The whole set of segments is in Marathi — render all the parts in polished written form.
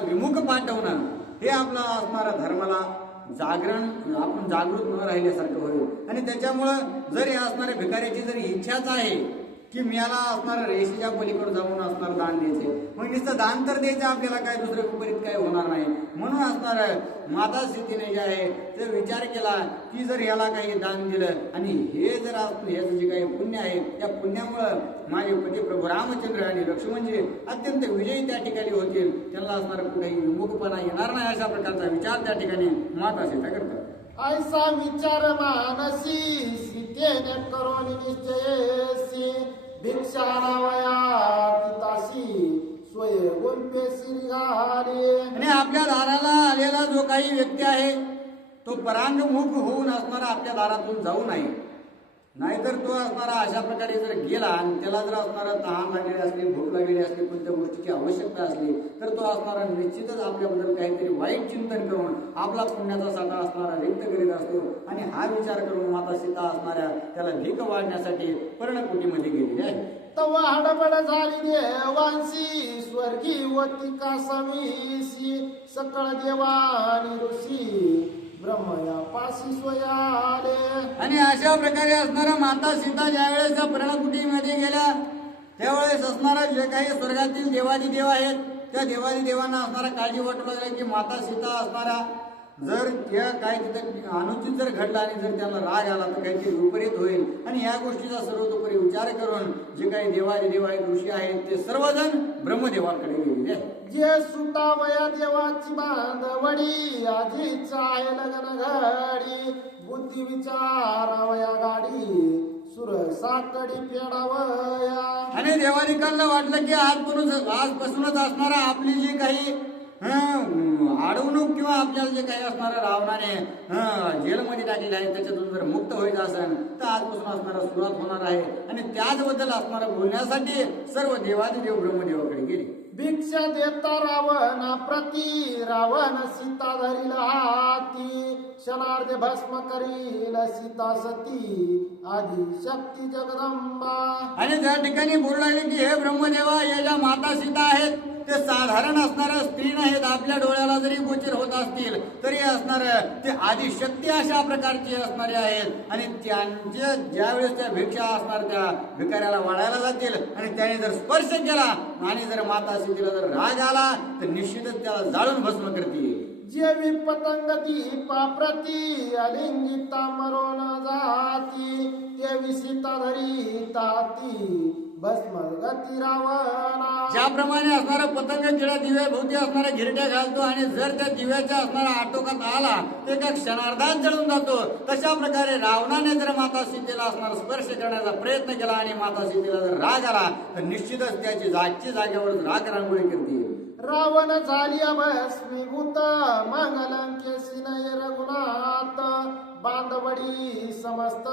विमुख पाठवणं हे आपला असणारा धर्माला जागरण आपण जागृत न राहिल्यासारखं होईल। आणि त्याच्यामुळं जर या असणाऱ्या भिकाऱ्याची जर इच्छाच आहे की मला असणारं रेषेच्या पलीकडे जाऊन असणारं दान द्यायचे, मग नुसतं दान तर द्यायचं आपल्याला, काय दुसरं विपरीत काय होणार नाही। म्हणून असणार माता सीतेने जे आहे ते विचार केला की जर याला काही दान दिलं आणि हे जर याचं जे काही पुण्य आहे त्या पुण्यामुळं माझे पती प्रभू रामचंद्र आणि लक्ष्मणजी अत्यंत विजयी त्या ठिकाणी होतील, त्यांना असणारा कुठेही विमुखपणा येणार नाही, अशा प्रकारचा विचार त्या ठिकाणी माता सीता करतात। ऐसा विचार मानसी सीतेने करून निश्चयसी भिक्षारावया पितासी स्वय गुंपे श्रीगारे। आणि आपल्या दाराला आलेला जो काही व्यक्ती आहे तो परांगमुख होऊन असणारा आपल्या दारातून जाऊ नये, नाहीतर तो असणारा अशा प्रकारे जर गेला आणि त्याला जर असणारा तहान लागलेली असली, भूक लागलेली असली, कोणत्या गोष्टीची आवश्यकता असली तर तो असणारा निश्चितच आपल्याबद्दल काहीतरी वाईट चिंतन करून आपला पुण्याचा साठा असणारा रिक्त करीत असतो। आणि हा विचार करून माता सीता असणाऱ्या त्याला भीक वाढण्यासाठी पर्णकुटीमध्ये गेलेली आहे। तवा हडबड झाली देवांशी स्वर्गीवती का समीसी सकळ देवानी ऋषी ब्रह्मया पाशी स्वयाले। आणि अशा प्रकारे असणारा माता सीता ज्यावेळेस त्या पर्णकुटीमध्ये गेल्या त्यावेळेस असणारा जे काही स्वर्गातील देवादिदेव आहेत त्या देवादिदेवांना असणारा काळजी वाटू लागली की माता सीता असणारा जर त्या काय तिथं अनुचित जर घडला आणि जर त्यांना राग आला तर काहीतरी विपरीत होईल। आणि या गोष्टीचा सर्वतोपरी विचार करून जे काही देवादिदेव आहेत, ऋषी आहेत, ते सर्वजण ब्रह्मदेवाकडे गेलेले आहेत। जे सुतावया देवाची बांधवडी आधीच आहे लग्न घडी बुद्धी विचारावया गाडी सुर सातडी फेडावया। आणि देवादिकांना वाटलं की आजपासूनच असणारा आपली जी काही अडवणूक किंवा आपल्याला जे काही असणारा रावणाने जेलमध्ये टाकलेलं आहे त्याच्यातून जर मुक्त व्हायचं असेल तर आजपासून असणारा सुरुवात होणार आहे। आणि त्याचबद्दल असणारा बोलण्यासाठी सर्व देवादिदेव ब्रह्मदेवाकडे गेले। भिक्षा देता रावण प्रती रावण सीता धरील हाती क्षणार्ध भस्म करील सीता सती आदि शक्ती जगदंबा। आणि त्या ठिकाणी बोलू लागले की हे ब्रह्मदेवा, या ज्या माता सीता आहेत ते साधारण असणाऱ्या स्त्री नाहीत, आपल्या डोळ्याला जरी गोचर होत असतील तरी असणार ते आदिशक्ती अशा प्रकारचे असणारे आहेत। आणि त्यांचे ज्यावेळेस त्या भिक्षा असणार त्या भिकाऱ्याला वाढायला जातील आणि त्याने जर स्पर्श केला आणि जर माता सीतेला जर राग आला तर निश्चितच त्याला जाळून भस्म करतील। जेवी पतंग दीपा प्रती अलिंगिता मरोन जाती देवी सीता धरी ताती भस्म गती रावणा। ज्याप्रमाणे असणारा पतंग जिळा दिव्या भोवती असणाऱ्या घिरट्या घालतो आणि जर त्या दिव्याच्या असणारा आटोकात आला तर एका क्षणार्धात जळून जातो, तशा प्रकारे रावणाने जर माता सीतेला असणारा स्पर्श करण्याचा प्रयत्न केला आणि माता सीतेला जर राग आला तर निश्चितच त्याची जागेवर राग रांगोळी करतील। रावण झाली भस्मीभूत मंगलंकेशी नय रघुनाथ बांधवडी समस्त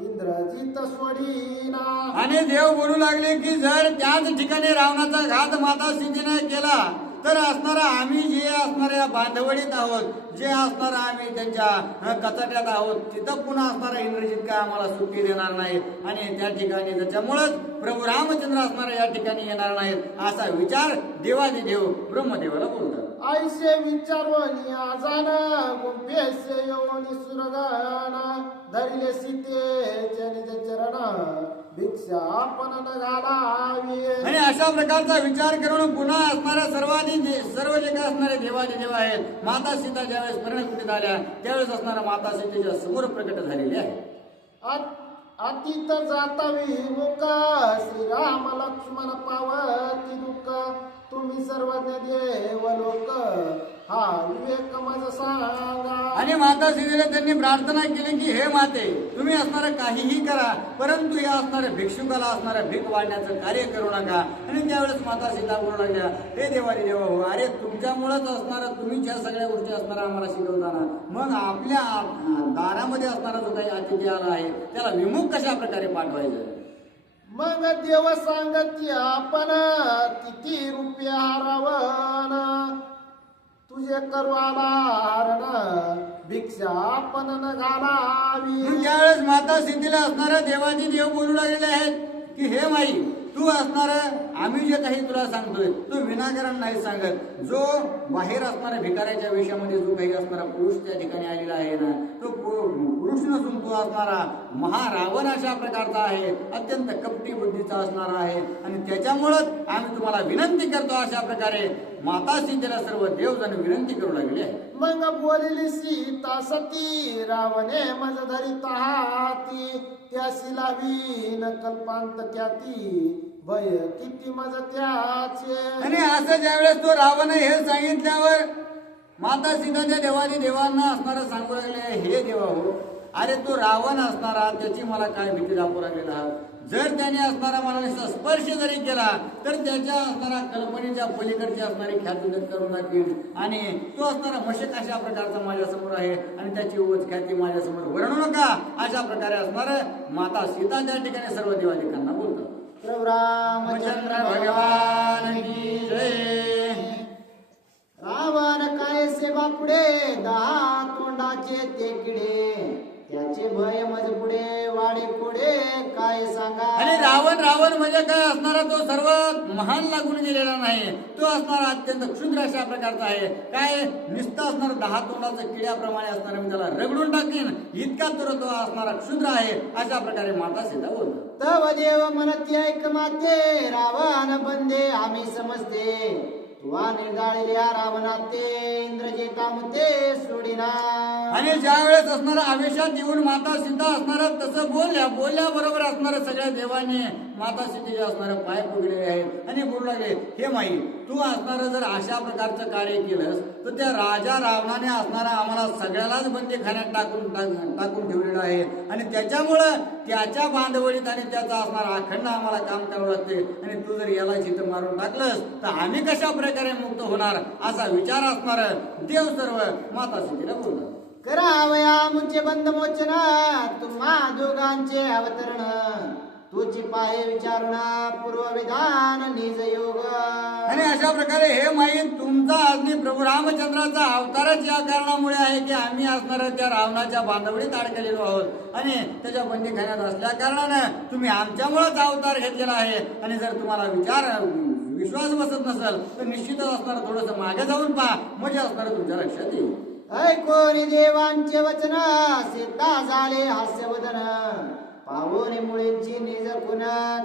इंद्रजित स्वडीना। आणि देव बोलू लागले की जर त्याच ठिकाणी रावणाचा घात माता सीतेने केला तर असणारा आम्ही जे असणाऱ्या बांधवडीत आहोत, जे असणारा आम्ही त्यांच्या कचाट्यात आहोत, तिथं पुन्हा असणारा इंद्रजित काय आम्हाला सुट्टी देणार नाहीत आणि त्या ठिकाणी त्याच्यामुळेच प्रभू रामचंद्र असणारा या ठिकाणी येणार नाहीत, असा विचार देवादिदेव ब्रह्मदेवाला बोलतात। ऐसे विचारवनी आजान गुंफेसे योनी सुरगण धरिले सीतेचे निज चरण भिक्षा आपण न घालावी। आणि अशा प्रकारचा विचार करून पुन्हा असणाऱ्या सर्व जे काय असणारे देवादिदेव आहेत माता सीता ज्यावेळेस पर्णकुटीत आल्या त्यावेळेस असणारा माता सीतेच्या समोर प्रकट झालेली आहे। अतीत जाता विमुख श्रीराम लक्ष्मण पावती दुःख तुम्ही सर्वज्ञ देव लोक हा विवेक मज सांगा। आणि माता सीतेला त्यांनी प्रार्थना केली की हे माते, तुम्ही असणारं काहीही करा परंतु या असणाऱ्या भिक्षुकाला असणाऱ्या भीक वाढण्याचं कार्य करू नका। आणि त्यावेळेस माता सीता बोलू लागल्या, हे देवारी देवा हो, अरे तुमच्यामुळेच असणारा तुम्ही ज्या सगळ्या गोष्टी असणारा आम्हाला शिकवताना मग आपल्या दारामध्ये असणारा जो काही अतिथी आला आहे त्याला विमुख कशा प्रकारे पाठवायचं। मग देव सांगती आपण किती रुपया रावण तुझे करू आला हरण भिक्षा आपण न घालावी। त्यावेळेस माता सीतेला असणाऱ्या देवाची देव बोलू लागलेले आहेत की हे माई, तू असणार आम्ही जे काही तुला सांगतोय तो विनाकारण नाही सांगत. जो बाहेर असणाऱ्या भिकाऱ्याच्या वेशामध्ये जो काही असणारा पुरुष त्या ठिकाणी आलेला आहे ना, तो पुरुष नसून तो असणारा महारावण अशा प्रकारचा आहे, अत्यंत कपटी बुद्धीचा असणारा आहे. आणि त्याच्यामुळंच आम्ही तुम्हाला विनंती करतो अशा प्रकारे माता सीतेला सर्व देवजण विनंती करू लागले आहे. मग बोलली सीता सती रावणे मज धरित हाती, त्यासी लावीन कल्पांत ख्याती भय किती मज त्याचे. आणि असं ज्यावेळेस तो रावण हे सांगितल्यावर माता सीता त्या देवादी देवांना असणारा सांगू लागले, हे देवा हो, अरे तो रावण असणारा त्याची मला काय भीती दाखवू लागलेला आहात. जर त्याने असणारा मला स्पर्श जरी केला तर त्याच्या असणारा कल्पनेच्या पलीकडची असणारी ख्याती करून टाकेल. आणि तो असणारा मशक अशा प्रकारचा माझ्यासमोर आहे आणि त्याची उच ख्याती माझ्यासमोर वर्णू नका अशा प्रकारे असणार माता सीता त्या ठिकाणी सर्व देवादिकांना बोलतात. प्रभू रामचंद्र भगवान की जय. रावण काय सेवा पुढे 10 तोंडाचे ते किडे, त्याचे भय मज पुढे वाडे पुढे काय सांगा. आणि रावण म्हणजे काय असणारा तो सर्व महान लागून गेलेला नाही, तो असणारा अत्यंत क्षुद्र अशा प्रकारचा आहे. काय नुसतं असणार 10 तोंडाचं किड्याप्रमाणे असणारा मी त्याला रगडून टाकीन इतका तर तो असणारा क्षुद्र आहे अशा प्रकारे माता सीता बोलतात. तव देव म्हणती ऐक माते, रावण बंदे आम्ही समजते, तुवा निर्दाळिल्या रावणाते इंद्रजिता मुते सोडिना. आणि ज्या वेळेस असणारा आवेशात येऊन माता सीता असणारा तसं बोलल्या बरोबर असणाऱ्या सगळ्या देवांनी माता सीतेचे असणारे पाय पडलेले आहेत आणि बोलू लागले, हे माई तू असणारं जर अशा प्रकारचं कार्य केलंस तर त्या राजा रावणाने असणारा आम्हाला सगळ्यालाच बंदीखान्यात टाकून ठेवलेलं आहे. आणि त्याच्यामुळं त्याच्या बांधवडीत आणि त्याचा असणारा अखंड आम्हाला काम करावं लागते. आणि तू जर याला चित्र मारून टाकलंस तर आम्ही कशा प्रकारे मुक्त होणार असा विचार असणार देव सर्व माता सीतेला बोलतात. करावया मुचे बंद मोचन, तुम्हा दोघांचे अवतरण, तुझी पाहे विचारून पूर्व विधान निज योग. आणि अशा प्रकारे हे माई तुमचा अग्नी प्रभू रामचंद्राचा अवतारच या कारणामुळे आहे की आम्ही असणाऱ्या त्या रावणाच्या बांधवडीत अडकलेलो आहोत आणि त्याच्या बंदीखान्यात असल्या कारणानं तुम्ही आमच्यामुळेच अवतार घेतलेला आहे. आणि जर तुम्हाला विश्वास बसत नसेल तर निश्चितच असणार थोडस मागे जाऊन पहा, म्हणजे असणार तुमच्या लक्षात येईल. ऐकोनी देवांचे वचन, सीता झाले हास्यवदन, पावोनी मुळींची निज कुण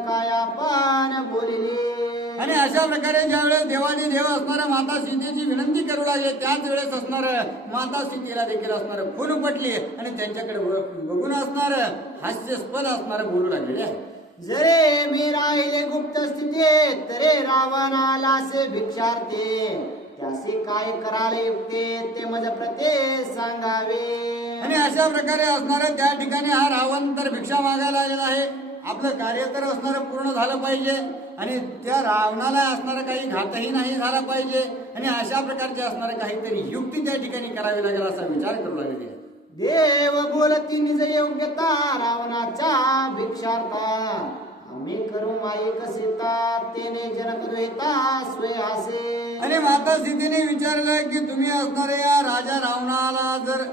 काय आपण बोलिली. आणि अशा प्रकारे ज्या वेळेस देवाने देव असणाऱ्या माता सीतेची विनंती करू लागले त्याच वेळेस असणार माता सीतेला देखील असणार खून पटली आणि त्यांच्याकडे बघून असणार हास्यास्पद असणार बोलू लागलेले आहे. जरे मी राहिले गुप्त स्थितीत, तरे रावणाला से भिक्षार्थी, त्यासी काय कराले युक्ते ते मज प्रते सांगावे. आणि अशा प्रकारे असणार त्या ठिकाणी हा रावण तर भिक्षा मागायला आलेला आहे. आपलं कार्य तर असणार पूर्ण झालं पाहिजे आणि त्या रावणाला असणार काही घातही नाही झाला पाहिजे. आणि अशा प्रकारचे असणार काहीतरी युक्ती त्या ठिकाणी करावी लागेल असा विचार करू लागले. देव बोलती निज योग्यता, रावणाच्या भिक्षार्था, आम्ही करू माईक सीता, तेने जनक दुहिता स्वयासे. आणि माता सीतेने विचारलं की तुम्ही असणारे या राजा रावणाला जर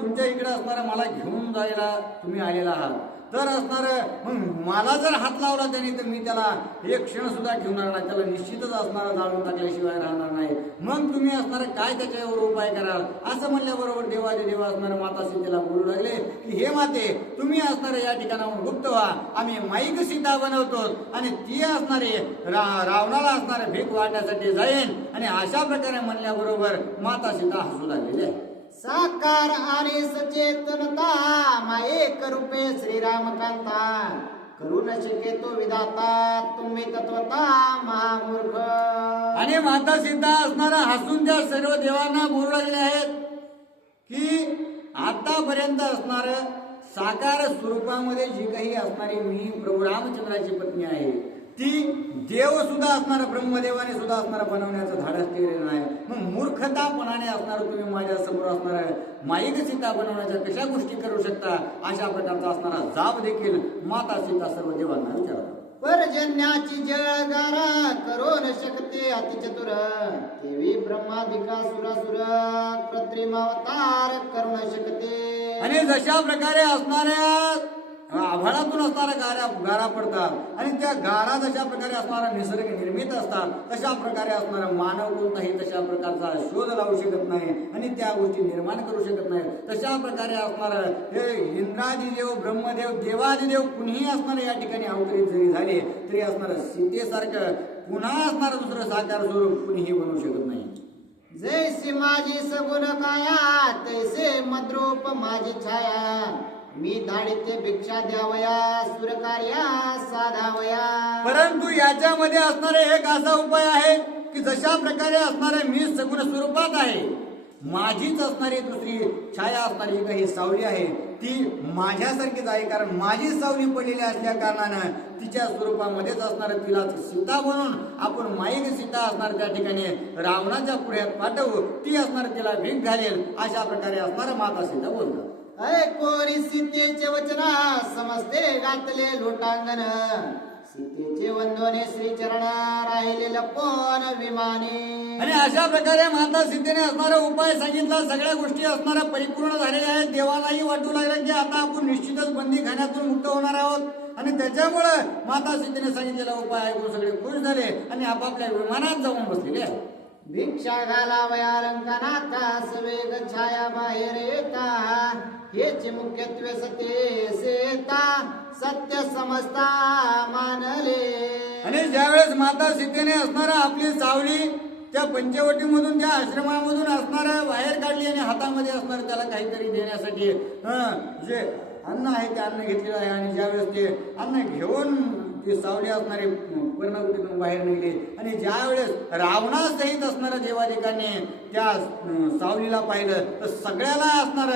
तुमच्या इकडे असणारा मला घेऊन जायला तुम्ही आलेला आहात तर असणार मग मला जर हात लावला त्याने तर मी त्याला एक क्षण सुद्धा ठेवणार नाही, त्याला निश्चितच असणारा जाळून टाकल्याशिवाय राहणार नाही. मग तुम्ही असणार काय त्याच्यावर उपाय कराल असं म्हणल्याबरोबर देवाचे देव असणारे माता सीतेला बोलू लागले की हे माते तुम्ही असणारे या ठिकाणाहून गुप्त व्हा, आम्ही माईक सीता बनवतो आणि ती असणारे रावणाला असणारे भीक वाढण्यासाठी जाईन. आणि अशा प्रकारे म्हणल्याबरोबर माता सीता हसू लागलेली आहे. साकार आणि सचेतनता, मायेक रूपे श्रीरामकांता, करू न शके तो विधाता, तुम्ही तत्वता महामूर्ख. आणि माता सीता असणारा हसून त्या सर्व देवांना बोलू लागले आहेत की आतापर्यंत असणार साकार स्वरूपामध्ये जी काही असणारी मी प्रभू रामचंद्राची पत्नी आहे ती देव सुद्धा असणार ब्रह्मदेवाने सुद्धा असणार बनवण्याचं धाडस केलेलं नाही. मग मूर्खतापणाने असणार तुम्ही माझ्या समोर असणार माईक सीता बनवण्याच्या कशा गोष्टी करू शकता अशा प्रकारचा असणारा जाब देखील माता सीता सर्व देवांना विचारतात. पर्जन्याची जळगारा, करो न शकते अतिचतुर, देवी ब्रह्मादिका सुरासुर, कृत्रिम अवतार करू न शकते. आणि जशा प्रकारे असणाऱ्या आभाळातून असणाऱ्या गारा पडतात आणि त्या गारा जशा प्रकारे असणारा निसर्ग निर्मित असतात तशा प्रकारे असणारा मानव कोणताही तशा प्रकारचा शोध लावू शकत नाही आणि त्या गोष्टी निर्माण करू शकत नाही. तशा प्रकारे असणारं हे इंद्रादिदेव ब्रह्मदेव देवादिदेव कुणीही असणारे या ठिकाणी अवतरित जरी झाले तरी असणारं सीतेसारखं पुन्हा असणारं दुसरं साकार स्वरूप कुणीही बनवू शकत नाही. जैसी माझी सगुण काया तैसे मद्रूप माझी छाया मी धाडिते भिक्षा द्यावया सूरकार्या साधावया. परंतु याच्यामध्ये असणारे एक असा उपाय आहे की जशा प्रकारे असणारे मी सगुण स्वरूपात आहे, माझीच असणारी दुसरी छाया असणारी जी काही सावली आहे ती माझ्यासारखीच आहे. कारण माझी सावली पडलेली असल्या कारणानं तिच्या स्वरूपामध्येच असणार तिला सीता म्हणून आपण माईक सीता असणार त्या ठिकाणी रावणाच्या पुढ्यात पाठवू, ती असणार तिला भीक घालेल अशा प्रकारे असणार माता सीता बोलतात. कोरी सीतेचे वचना समजते घातले लोटांगण सीतेचे वंदने श्रीचरण राहिले लपोन विमाने. आणि अशा प्रकारे माता सीतेने असणारा उपाय सांगितला. सगळ्या गोष्टी असणाऱ्या परिपूर्ण झालेल्या आहेत. देवालाही वाटू लागलं की आता आपण निश्चितच बंदी खाण्यातून मुक्त होणार आहोत आणि त्याच्यामुळे माता सीतेने सांगितलेला उपाय ऐकून सगळे खुश झाले आणि आपापल्या विमानात जाऊन बसलेले आहेत. भिक्षा घालावया रंगनाथा वेग छाया बाहेर येता हेच मुख्यत्वे सते सेता सत्य समजता मानले. आणि ज्यावेळेस माता सीतेने असणारा आपली सावली त्या पंचवटीमधून त्या आश्रमामधून असणारा बाहेर काढली आणि हातामध्ये असणार त्याला काहीतरी देण्यासाठी जे अन्न आहे ते अन्न घेतलेलं आहे आणि ज्यावेळेस ते अन्न घेऊन ती सावली असणारी पर्णकुटीतून बाहेर निघली आणि ज्यावेळेस रावणासहित असणाऱ्या देवादिकांनी त्या सावलीला पाहिलं तर सगळ्याला असणार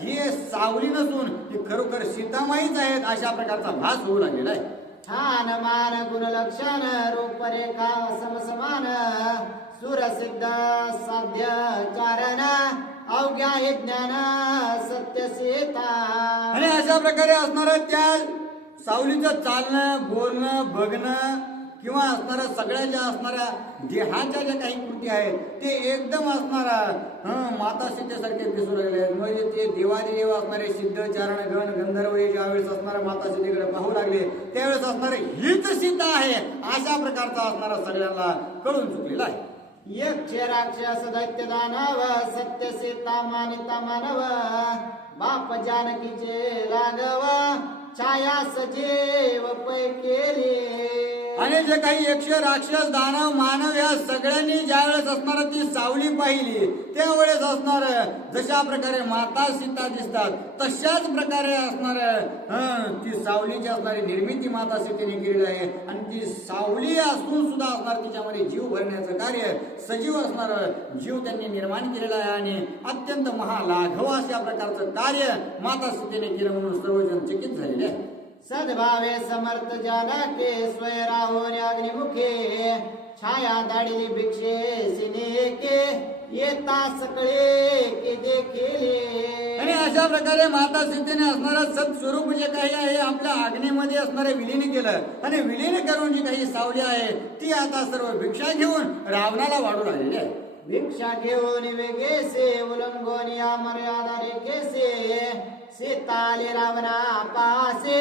ही सावली नसून ती खरोखर सीतामाईच आहेत अशा प्रकारचा भास होऊ लागलेला आहे. छान मान गुण लक्षण रूपरेखा समसमान सुरसिद्ध साध्य चारण अवघ्या हे ज्ञान सत्य सीता. आणि अशा प्रकारे असणार त्या सावलीचं चालणं बोलणं बघणं किंवा असणाऱ्या सगळ्या ज्या असणाऱ्या देहाच्या ज्या काही कृती आहेत ते एकदम असणारा माता सीतेसारखे दिसू लागले आहेत. म्हणजे ते देवादिदेव असणारे सिद्ध चारण गण गंधर्व ज्यावेळेस असणाऱ्या माता सीतेकडे पाहू लागले त्यावेळेस असणारे हीच सीता आहे अशा प्रकारचा असणारा सगळ्यांना कळून चुकलेला आहे. यक्ष राक्षस दैत्य दानव सत्य सीता मानिता मानव बाप जानकीचे राघव छाया सजीव पै केले. आणि जे काही यक्ष राक्षस दानव मानव या सगळ्यांनी ज्यावेळेस असणार ती सावली पाहिली त्यावेळेस असणार जशा प्रकारे माता सीता दिसतात तशाच प्रकारे असणार ती सावलीची असणारी निर्मिती माता सीतेने केलेली आहे. आणि ती सावली असून सुद्धा असणार तिच्यामध्ये जीव भरण्याचं कार्य सजीव असणार जीव त्यांनी निर्माण केलेला आहे आणि अत्यंत महालाघव अशा प्रकारचं कार्य माता सीतेने केलं म्हणून सर्वजण चकित झालेले आहे. सद्भावे समर्थ जानके स्वय राहोन अग्निमुखे छाया दाडिली भिक्षे सिनेके येता सकळे के देखिले. आणि अशा प्रकारे माता सीतेने असणारं सत्स्वरूप जे काही आहे आपल्या अग्नीमध्ये असणारे विलीन केलं आणि विलीन करून जी काही सावली आहे ती आता सर्व भिक्षा घेऊन रावणाला वाढू लागलेली आहे. भिक्षा घेऊन वेगेसे उल्लंघोन या मर्यादा रेखेसे सीताले रावणा पासे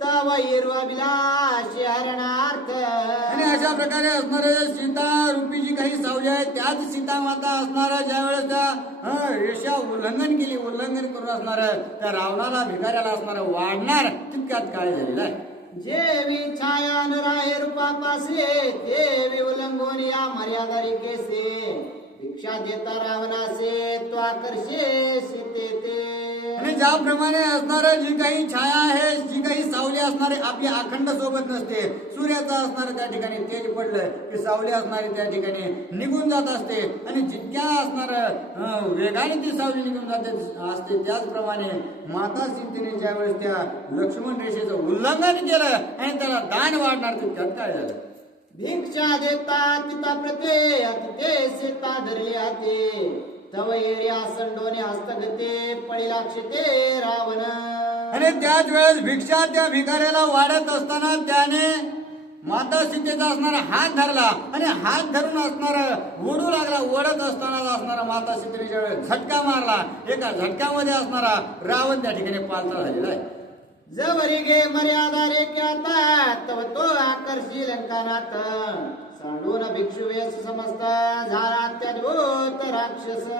तव अभिलाष हरणार्थ. आणि अशा प्रकारे असणारे सीता रूपी जी काही सावली आहे त्याच सीता माता असणारा ज्यावेळेस त्या रेषा उल्लंघन करून असणार त्या रावणाला भिकाऱ्याला असणार वाढणार तितक्यात काय झालेला आहे. जेवी छाया नराय रूपापासे तेवी उल्लंघोन या मर्यादा रेखेसे भिक्षा देता रावणासे तो आकर्षे सीते ते. आणि ज्याप्रमाणे असणार जी काही छाया आहे जी काही सावली असणारे आपली अखंड सोबत नसते. सूर्याचा असणार त्या ठिकाणी तेज पडलं की सावली असणारी त्या ठिकाणी निघून जात असते आणि जितक्या असणार वेगाने ती सावली निघून जाते असते त्याचप्रमाणे माता सीतेने ज्यावेळेस त्या लक्ष्मण रेषेचं उल्लंघन केलं आणि त्याला दान वाढणार तितक्यात काय झालं. भिक्षा देता तिता प्रते अतिते सीता धरली हाते तव एरिया संडोने हस्तगते पळिलाक्षते रावण. आणि त्याच वेळेस भिक्षा त्या भिकाऱ्याला वाढत असताना त्याने माता सीतेचा असणारा हात धरला आणि हात धरून असणारा ओढू लागला. ओढत असताना असणारा माता सीतेने ज्यावेळेस झटका मारला एका झटक्यामध्ये असणारा रावण त्या ठिकाणी पालथा झालेला आहे. जवरी गे मर्यादा रे ख्याता तव तो आकर्षी लंकानाथ सांडून भिक्षू वेश समस्त झाला अत्यद्भुत राक्षस.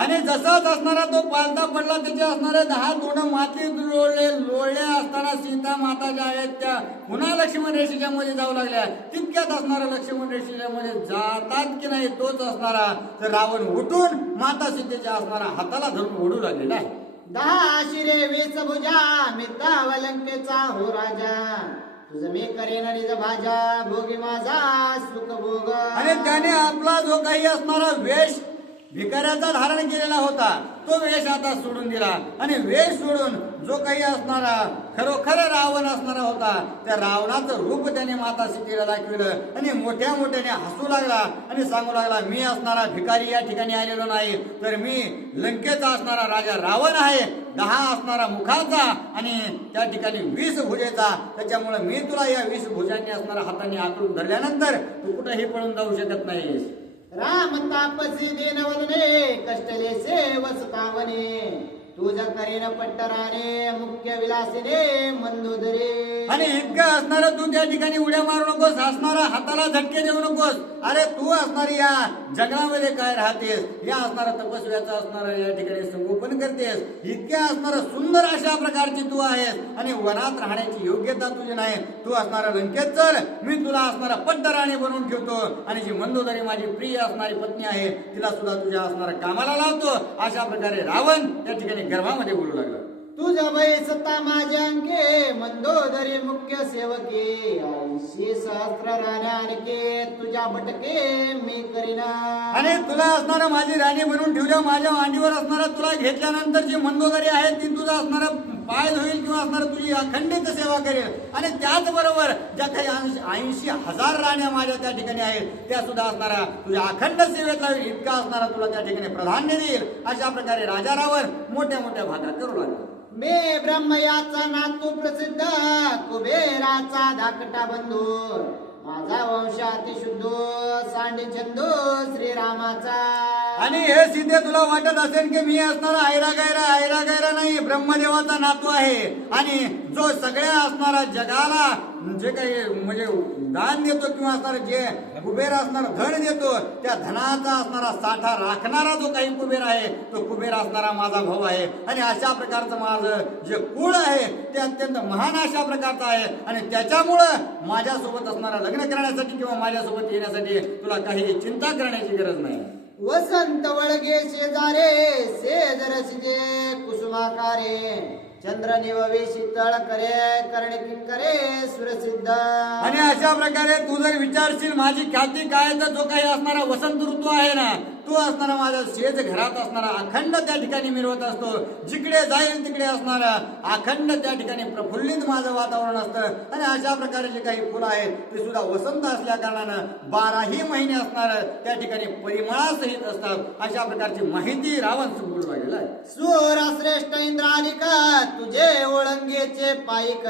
आणि जसाच असणारा तो पालता पडला त्याचे असणारे 10 तोंड मातीत लोळले असताना सीता माता ज्या आहेत त्या पुन्हा लक्ष्मण रेषेच्या मध्ये जाऊ लागल्या. तितक्यात असणारा लक्ष्मण रेषेच्या मध्ये जातात की नाही तोच असणारा तर रावण उठून माता सीतेच्या असणारा हाताला धरून ओढू लागलेला आहे. 10 शिरे 20 भुजा मित्राव लंकेचा हो राजा तुझं मी करेन निज भाजा भोगी माझा सुख भोग. आणि त्याने आपला जो काही असणारा वेश भिकाऱ्याचा धारण केलेला होता तो वेश आता सोडून दिला आणि वेश सोडून जो काही असणारा खरोखर रावण असणारा होता त्या रावणाचं रूप त्याने माता सीतेला दाखविलं आणि मोठ्या मोठ्याने हसू लागला आणि सांगू लागला मी असणारा भिकारी या ठिकाणी आलेलो नाही तर मी लंकेचा असणारा राजा रावण आहे 10 असणारा मुखाचा आणि त्या ठिकाणी 20 भुजेचा. त्याच्यामुळे मी तुला या 20 भुजांनी असणारा हाताने आकडून धरल्यानंतर तू कुठेही पळून जाऊ शकत नाहीस. राम तापसी दीनवदने कष्टले सेवसतावने तुझ करेन पट्टराने मुख्य विलासिने मंदोदरे. आणि इतकं असणारं तू त्या ठिकाणी उड्या मारू नकोस असणारा हाताला झटके देऊ नकोस. अरे तू असणारी या जंगलामध्ये काय राहतेस या असणारा तपस्व्याचं असणारा या ठिकाणी संगोपन करतेस. इतक्या असणारं सुंदर अशा प्रकारची तू आहेस आणि वनात राहण्याची योग्यता तुझी नाही. तू असणारा लंकेत चल मी तुला असणारा पट्टराणी बनवून ठेवतो आणि जी मंदोदरी माझी प्रिय असणारी पत्नी आहे तिला सुद्धा तुझ्या असणारा कामाला लावतो. अशा प्रकारे रावण त्या ठिकाणी गर्भामध्ये बोलू लागला. तुझ वयसता माझ्या अंके मंदोदरी मुख्य सेवके 80 सहस्त्र राण्या आणखे तुझ्या बटके मी करीना. आणि तुला असणारा माझी राणी बनवून ठेवल्या माझ्या मांडीवर असणारा तुला घेतल्यानंतर जी मंदोदरी आहे ती तुझा असणारा पाय धुईल किंवा असणारा तुझी अखंडित सेवा करेल. आणि त्याचबरोबर ज्या काही 80,000 राण्या माझ्या त्या ठिकाणी आहेत त्या सुद्धा असणारा तुझ्या अखंड सेवेत लावेल इतका असणारा तुला त्या ठिकाणी प्राधान्य देईल. अशा प्रकारे राजा रावण मोठ्या मोठ्या भागात करू लागला. मे ब्रह्मयाचा नातू प्रसिद्ध कुबेराचा धाकटा बंधू माझा वंश अतिशुद्ध सांडी चंदू श्रीरामाचा. आणि हे सीते तुला वाटत असेल की मी असणारा ऐरा गैरा नाही ब्रह्मदेवाचा नातू आहे आणि जो सगळ्या असणारा जगाला जे काही म्हणजे दान देतो किंवा असणारा जे कुबेर असणारा धन देतो त्या धनाचा असणारा साठा राखणारा जो काही कुबेर आहे तो कुबेर असणारा माझा भाऊ आहे. आणि अशा प्रकारचं माझं जे कुळ आहे ते अत्यंत महान अशा प्रकारचं आहे आणि त्याच्यामुळं माझ्यासोबत असणारा लग्न करण्यासाठी किंवा माझ्यासोबत येण्यासाठी तुला काही चिंता करण्याची गरज नाही. वसंत वळगे शेजारे शेजरसिजे कुसुमाकारे चंद्र निववी शीतळ करे करणे किंकरे सुरसिद्ध. आणि अशा प्रकारे तू जर विचारशील माझी ख्याती काय तर जो काही असणारा वसंत ऋतू आहे ना तो असणारा माझा शेज घरात असणारा अखंड त्या ठिकाणी मिरवत असतो. जिकडे जाईल तिकडे असणारा अखंड त्या ठिकाणी प्रफुल्लित माझं वातावरण असतं. आणि अशा प्रकारे जे काही फुलं आहेत ते सुद्धा वसंत असल्या कारणानं 12ही महिने असणार त्या ठिकाणी परिमळासहित असतात. अशा प्रकारची माहिती रावण बोलू लागलेला आहे. सूर श्रेष्ठ इंद्राधिक तुझे ओळंगेचे पायिक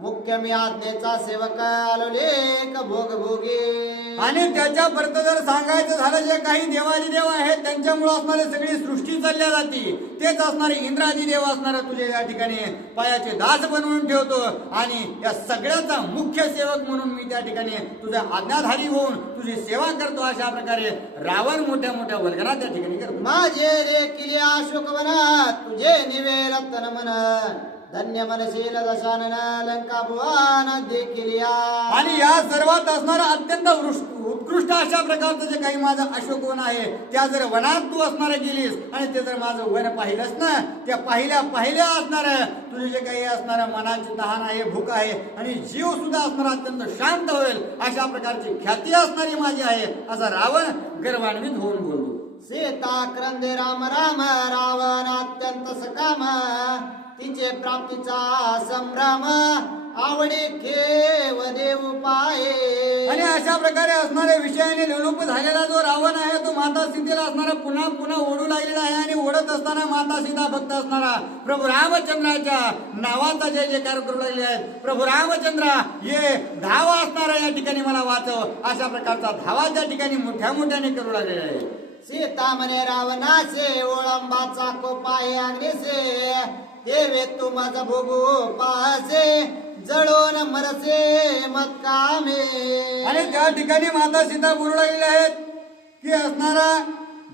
मुख्य मी आज्ञेचा सेवक आलोलेक भोग भोगी. आणि त्याच्या परत जर सांगायचं झालं जे काही देवादी देव आहेत त्यांच्यामुळे असणारी सगळी सृष्टी चालल्या जाते तेच असणारे इंद्रादी देव असणारा तुझे या ठिकाणी पायाचे दास बनवून ठेवतो आणि या सगळ्याचा मुख्य सेवक म्हणून मी त्या ठिकाणी तुझ्या आज्ञाधारी होऊन तुझी सेवा करतो. अशा प्रकारे रावण मोठ्या मोठ्या वल्गना त्या ठिकाणी करतो. माझे रे किले अशोकवना तुझे निवेल तन मन धन्य मनशील दशानन लंका भुवन देखील. आणि या सर्वात असणारा अत्यंत उत्कृष्ट अशा प्रकारचं जे काही माझं अशोकवन आहे त्या जर वनात तू असणार गेलीस आणि ते जर माझं वन पाहिलंस ना त्या पहिल्या असणार तुझे जे काही असणारं मनाची तहान आहे भूक आहे आणि जीव सुद्धा असणारा अत्यंत शांत होईल अशा प्रकारची ख्याती असणारी माझी आहे असा रावण गर्वान्वित होऊन बोलतो. सीता क्रंदे राम राम रावण अत्यंत सकाम तिचे प्राप्तीचा संभ्रम आवडे खेव देव पाये. आणि अशा प्रकारे असणाऱ्या विषयाने लोलूप झालेला जो रावण आहे तो माता सीतेला असणारा पुन्हा पुन्हा ओढू लागलेला आहे. आणि ओढत असताना माता सीता भक्त असणारा प्रभू रामचंद्राच्या नावाचा जय जयकार करू लागले आहेत. प्रभू रामचंद्रा ये धावा असणारा या ठिकाणी मला वाचव अशा प्रकारचा धावा त्या ठिकाणी मोठ्या मोठ्याने करू लागलेला आहे. सीता म्हणे रावणाचे ओळंबाचा कोपाय अग्निसे देवे तू माझा भोगू पासे जळून मरसे मत कामे. आणि त्या ठिकाणी माता सीता बोलू लागलेल्या आहेत की असणारा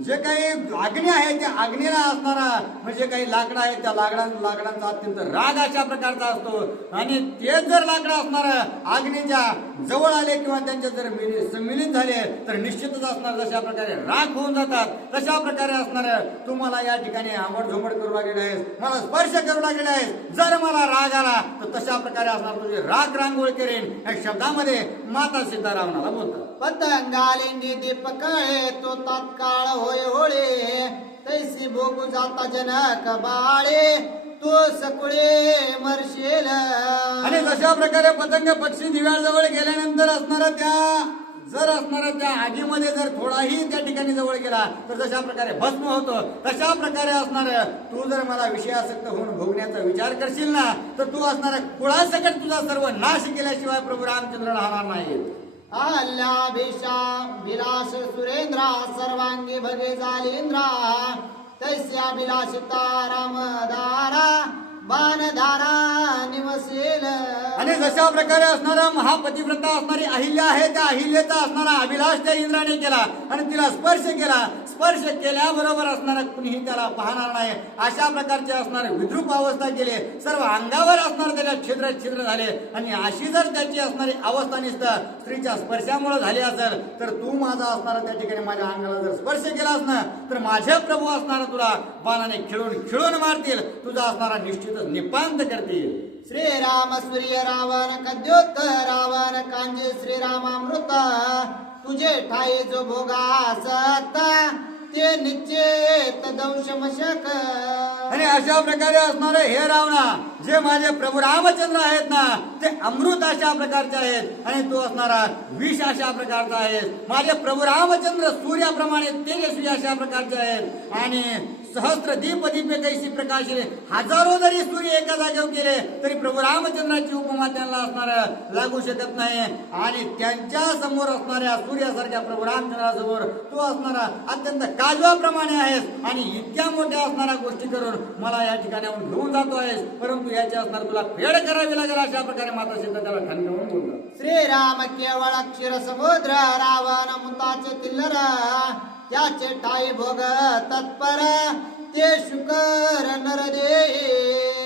जे काही अग्नी आहे त्या अग्नीला असणारा म्हणजे काही लाकडं आहेत त्या लाकडांचा अत्यंत राग अशा प्रकारचा असतो. आणि तेच जर लाकडं असणारं अग्नीच्या जवळ आले किंवा त्यांच्या जर सम्मिलित झाले तर निश्चितच असणार जशा प्रकारे राग होऊन जातात तशा प्रकारे असणार तू मला या ठिकाणी आंबट करू लागलेला आहेस, मला स्पर्श करू लागलेला आहेस. जर मला राग आला तर तशा प्रकारे असणार तुझे राग रांगोळ करेन. या शब्दामध्ये माता सीतारामनाला बोलतात. पतंगालिंगी दीपकळे तो तात्काळ होय होळे तैसी भोगू जाता जनक बाळे तो सकुळे मरशेल. आणि जशा प्रकारे पतंग पक्षी दिव्याजवळ गेल्यानंतर असणारा त्या आगीमध्ये जर थोडाही त्या ठिकाणी जवळ गेला तर जशा प्रकारे भस्म होतो तशा प्रकारे असणार तू जर मला विषयासक्त होऊन भोगण्याचा विचार करशील ना तर तू असणारा कुळासकट तुझा सर्व नाश केल्याशिवाय प्रभू रामचंद्र राहणार नाही. आल्याभिषा विलास सुरेंद्रा सर्वांगी भगे जालेंद्रा तैस्या विलासिता रामदारा बाणधारा निवसेल. आणि जशा प्रकारे असणारा महापतिव्रता असणारी अहिल्या आहे त्या अहिल्याचा असणारा अभिलाष त्या इंद्राने केला आणि तिला स्पर्श केला. स्पर्श केल्याबरोबर असणारा कुणीही त्याला पाहणार नाही अशा प्रकारचे असणारे विद्रूप अवस्था केली. सर्व अंगावर असणारे त्याला छिद्र झाले. आणि अशी जर त्याची असणारी अवस्था निसतं स्त्रीच्या स्पर्शामुळे झाली असेल तर तू माझा असणारा त्या ठिकाणी माझ्या अंगाला जर स्पर्श केला असणार तर माझे प्रभू असणारा तुला बाणाने खिळून मारतील, तुझा असणारा निश्चितच निपांत करतील. श्रीराम सूर्य रावण कद्योत रावण कांजे श्रीरामामृत तुझे ठाई जो भोगा सत्ता ते निश्चित दंश मशक. आणि अशा प्रकारे असणारे हे रावणा जे माझे प्रभू रामचंद्र आहेत ना ते अमृत अशा प्रकारचे आहेत आणि तो असणारा विष अशा प्रकारचा आहे. माझे प्रभू रामचंद्र सूर्याप्रमाणे तेजस्वी अशा प्रकारचे आहेत. आणि सहस्त्र दीप कैसी प्रकाशले हजारो जरी सूर्य एका जागेवर केले तरी प्रभू रामचंद्राची उपमा त्यांना असणाऱ्या लागू शकत नाही. आणि त्यांच्या समोर असणाऱ्या सूर्यासारख्या प्रभू रामचंद्रासमोर तू असणारा अत्यंत काजवाप्रमाणे आहेस. आणि इतक्या मोठ्या असणाऱ्या गोष्टी करून मला या ठिकाणी घेऊन जातो आहेस, परंतु याची असणार तुला फेड करावी लागेल अशा प्रकारे माता सीता त्याला ठणकावून बोलतात. श्रीराम केवळ अक्षर समुद्र रावण मुताचे तिल्लर त्याचे ठाई भोग तत्पर ते शुकर नरदे.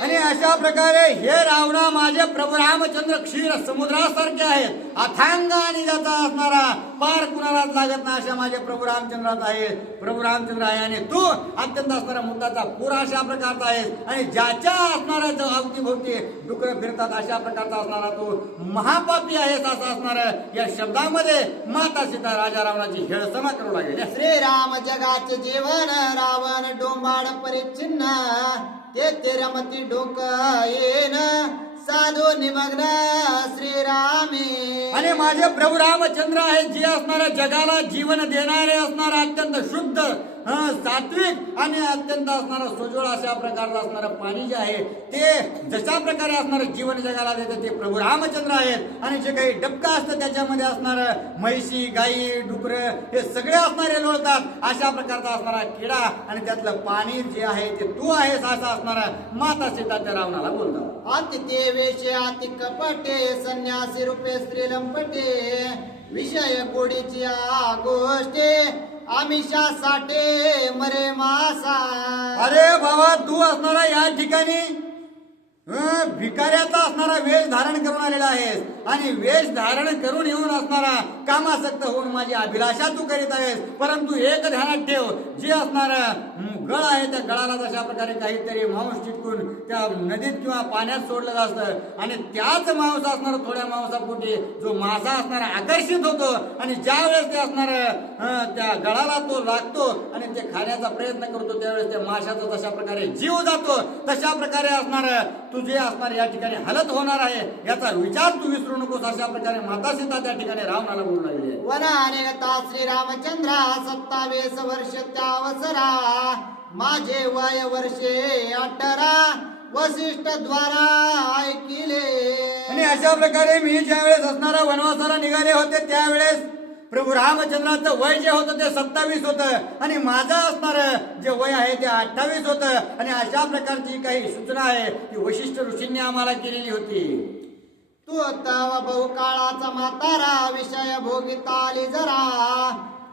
आणि अशा प्रकारे हे रावणा माझे प्रभू रामचंद्र क्षीर समुद्रासारखे आहेत, अथांग आणि ज्याचा असणारा पार कुणालाच लागत नाही अशा माझे प्रभू रामचंद्रात आहे. प्रभू रामचंद्र आहे आणि तू अत्यंत असणारा मुद्दाचा पुरा अशा प्रकारचा आहेस. आणि ज्याच्या असणारा जो अवतीभोवती डुकर फिरतात अशा प्रकारचा असणारा तू महापापी आहेस असं असणार या शब्दामध्ये माता सीता राजा रावणाची हेळसमा करू लागेल. श्रीराम जगाचे जीवन रावण डोंबाड परिच्छिन्न ते रमती डोक येन साधू निमग्न श्रीरामी. आणि माझे प्रभू रामचंद्र आहेत जे असणाऱ्या जगाला जीवन देणारे असणारा अत्यंत शुद्ध सात्विक आणि अत्यंत असणारा सोजवळ अशा प्रकारचं असणारं पाणी जे आहे ते जशा प्रकारे असणारं जीवन जगाला देतं ते प्रभू रामचंद्र आहेत. आणि जे काही डबका असतं त्याच्यामध्ये असणारं म्हैशी गाई डुकर हे सगळे असणारे लोळतात अशा प्रकारचा असणारा किडा आणि त्यातलं पाणी जे आहे ते तू आहेस असं असणारा माता सीता त्या रावणाला बोलतात. अति ते वेश अति कपटे संन्यासी रूपे स्त्री लंपटे विषय गोडीची गोष्टे आमिषासाठी मरे मासा. अरे बाबा तू असणारा या ठिकाणी भिकाऱ्याचा असणारा वेश धारण करून आलेला आहेस आणि वेश धारण करून येऊन असणारा कामासक्त होऊन माझी अभिलाषा तू करीत आहेस. परंतु एक ध्यानात ठेव जे असणार गळ आहे त्या गळाला जशा प्रकारे काहीतरी मांस चिटकून त्या नदीत किंवा पाण्यात सोडलं असतं आणि त्याच मांस असणार थोड्या मांसापोटी जो मासा असणार आकर्षित होतो आणि ज्या वेळेस ते असणार त्या गळाला तो लागतो आणि ते खाण्याचा प्रयत्न करतो त्यावेळेस त्या माशाचा तशा प्रकारे जीव जातो. तशा प्रकारे असणार तुझे असणार या ठिकाणी हलत होणार आहे याचा विचार तू विसरू नकोस अशा प्रकारे माता सीता त्या ठिकाणी रावणाला बोलून लागली आहे. वनाने गता श्रीरामचंद्रा 27 वर्ष त्यावसरा माझे वय वर्षे 18 वसिष्ठ द्वारा ऐकिले. आणि अशा प्रकारे मी ज्या वेळेस असणारा वनवासाला निघाले होते त्यावेळेस प्रभू रामचंद्राचं वय जे होतं ते 27 होतं आणि माझं असणार जे वय आहे ते 28 होतं. आणि अशा प्रकारची काही सूचना आहे ती वशिष्ठ ऋषींनी आम्हाला केलेली होती. तू तव बहुकाळाचा म्हातारा विषय भोगिताली जरा,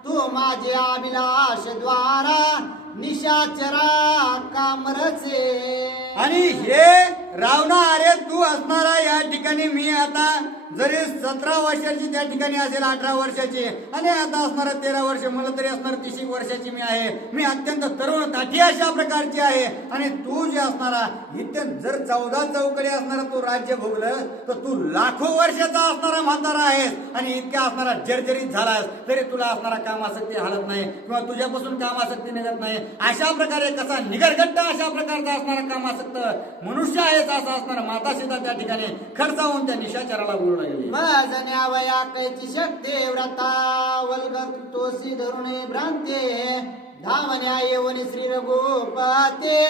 तू माझे अभिलाष द्वारा निशाचरा कामरचे. आणि हे रावणा अरे तू असणारा या ठिकाणी मी आता जरी 17 वर्षाची त्या ठिकाणी असेल 18 वर्षाची आणि आता असणार 13 वर्ष मला तरी असणार 30 वर्षाची मी आहे. मी अत्यंत तरुण काठी अशा प्रकारची आहे. आणि तू जे असणारा इथे जर 14 चौकडे असणारा तू राज्य भोगलं तर तू लाखो वर्षाचा असणारा म्हातारा आहेस आणि इतक्या असणारा जर्जरीत झालास तरी तुला असणारा कामासक्ती हालत नाही किंवा तुझ्यापासून कामासक्ती निघत नाही. अशा प्रकारे कसा निगरगट्ट अशा प्रकारचा असणारा कामासक्त मनुष्य आहेस असा असणारा माता सीता त्या ठिकाणी खडसावून त्या निशाचराला बोलू लागली. माझ्या वया कैची शक्ती व्रता वल्गत तोसी धरुणे भ्रांते, धावण्या येऊन श्री रघुपते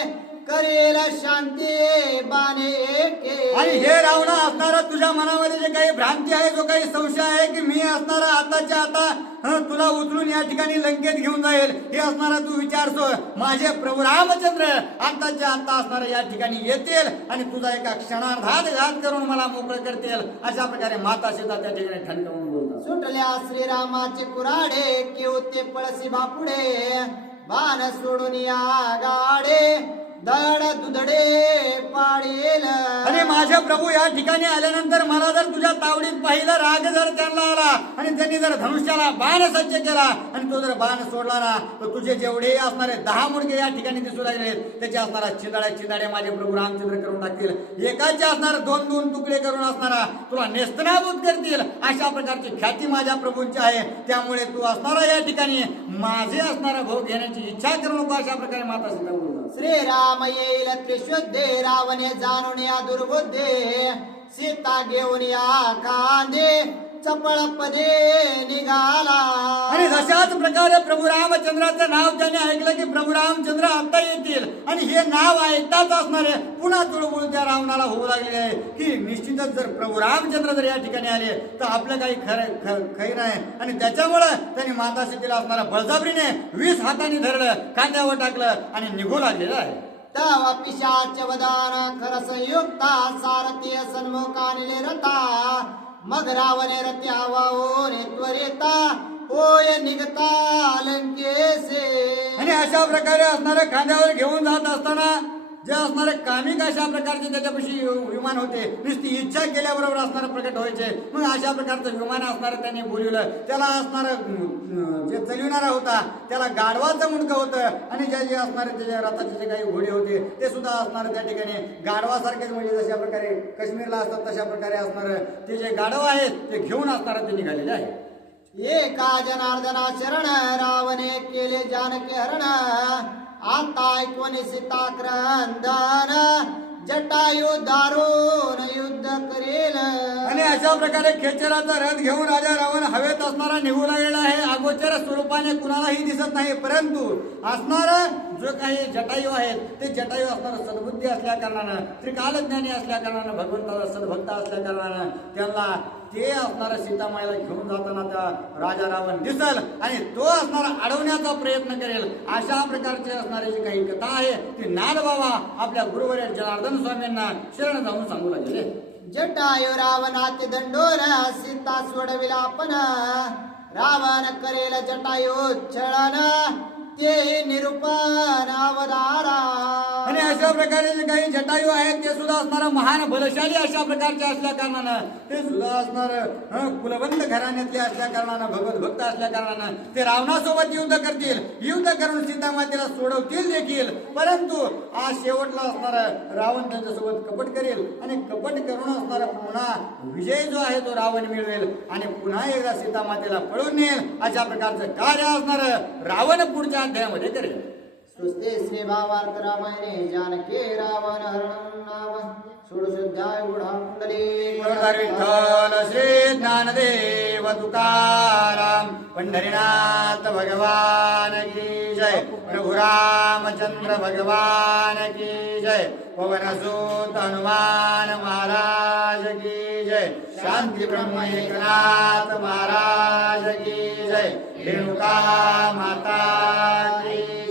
करेल शांती बाणे एके. आणि हे रावणा असणारा तुझ्या मनामध्ये जे काही भ्रांती आहे जो काही संशय आहे की मी असणारा आताच्या आता तुला उचलून या ठिकाणी लंकेत घेऊन जाईल हे असणारा तू विचारसो. माझे प्रभू रामचंद्र आताच्या आता असणारा या ठिकाणी येतील आणि तुझा एका क्षणार्धात घात करून मला मोकळं करतील. अशा प्रकारे माता सीता त्या ठिकाणी ठणकावून बोलतात. सुटल्या श्रीरामाचे कुराडे केवते पळसी बापुडे, बाण सोडून या गाडे दड दुधडे पाडेल. आणि माझे प्रभू या ठिकाणी आल्यानंतर मला जर तुझ्या तावडीत पाहिलं राग जर त्यांना आला आणि त्यांनी जर धनुष्याला बाण सज्ज केला आणि तो जर बाण सोडला ना तर तुझे जेवढे असणारे 10 मुडके या ठिकाणी दिसू लागले त्याचे असणारा चिंदाड्या माझे प्रभू रामचंद्र करून टाकतील. एकाचे असणार 2-2 तुकडे करून असणारा तुला नेस्तनाभूत करतील. अशा प्रकारची ख्याती माझ्या प्रभूंची आहे. त्यामुळे तू असणारा या ठिकाणी माझे असणारा भोग घेण्याची इच्छा करू नको. अशा प्रकारे माता सीता बोलतात. श्रीराम येईल त्रिशुद्धे रावणे जाणून या दुर्बुद्धे, सीता घेऊन या कांदे चपळ पदे निघाला. आणि तशाच प्रकारे प्रभू रामचंद्राचं नाव त्याने ऐकलं की प्रभू रामचंद्र आता येतील आणि हे नाव ऐकताच असणारे पुन्हा तुळबुळ त्या रावणाला होऊ लागले आहे की निश्चितच जर प्रभू रामचंद्र जर या ठिकाणी आले तर आपलं काही खैर आहे. आणि त्याच्यामुळं त्यांनी माता सीतेला असणारा बळजबरीने 20 हाताने धरलं, खांद्यावर टाकलं आणि निघू लागलेलं आहे. तव पिशाच वदान खर संयुक्ता सारथी सन्मुखानिले रता, मग रावणे रत्या वाहून त्वरिता होय निघता लंकेसे. आणि अशा प्रकारे असणारे खांद्यावर घेऊन जात असताना जे असणारे कामिक अशा प्रकारचे त्याच्यापाशी विमान होते. नुसती इच्छा केल्याबरोबर असणारे प्रकट व्हायचे. मग अशा प्रकारचं विमान असणारं त्यांनी बोलवलं. त्याला असणारं जे चलविणारा होता त्याला गाढवाचं मुंडकं होतं आणि जे असणारे त्याच्या रथाचे जे काही घोडे होते ते सुद्धा असणारे त्या ठिकाणी गाढवासारखेच म्हणजे जशा प्रकारे काश्मीरला असतात तशा प्रकारे असणारं ते जे गाढव आहेत ते घेऊन असणारं ते निघालेले आहे. एका जनार्दना शरण रावणे केले जानकी हरण, आता ऐकून सीता क्रंदन जटायू दारुण युद्ध करेल. आणि अशा प्रकारे खेचराचा रथ घेऊन राजा रावण हवेत असणारा निघू लागलेला आहे. अगोचर स्वरूपाने कुणालाही दिसत नाही, परंतु असणारा जो काही जटायू आहेत ते जटायू असणारा सद्बुद्धी असल्या कारणानं त्रिकालज्ञानी असल्या कारणानं भगवंताचा सद्भक्त असल्या कारणानं त्यांना ते असणारा सीतामाईला घेऊन जाताना त्या राजा रावण दिसल आणि तो असणारा अडवण्याचा प्रयत्न करेल. अशा प्रकारचे असणारी जी काही कथा आहे ती नादबाबा आपल्या गुरुवर्य जनार्दन स्वामींना शरण जाऊन सांगू लागले. जटायू रावणाचे दंडोर सीता सोडविला आपण, रावण करेल जटायू छळन ते निरूपण अवतारा. आणि अशा प्रकारे जे काही जटायू आहेत ते सुद्धा असणारा महान बलशाली अशा प्रकारचे असल्या कारणानं ते सुद्धा असणार कुलबंध घराण्यातले असल्या कारणानं भगवत भक्त असल्या कारणानं ते रावणासोबत युद्ध करतील. युद्ध करून सीतामातेला सोडवतील देखील, परंतु आज शेवटला असणारा रावण त्यांच्यासोबत कपट करेल आणि कपट करून असणारा पुन्हा विजय जो आहे तो रावण मिळवेल आणि पुन्हा एकदा सीतामातेला पळून नेल. अशा प्रकारचं कार्य असणार रावण पुढच्या अध्यायामध्ये करेल. सुस्ते श्री भावार्थ रामायणे जानकी रावण हरण नाम षोडशोध्याय गुढा कुंडली गुरुधर विठ्ठल श्री ज्ञानदेव तुकाराम पंढरीनाथ भगवान की जय प्रभु रामचंद्र भगवान की जय पवनसुत हनुमान महाराज की जय शांति ब्रह्म एकनाथ महाराज की जय रेणुका माता की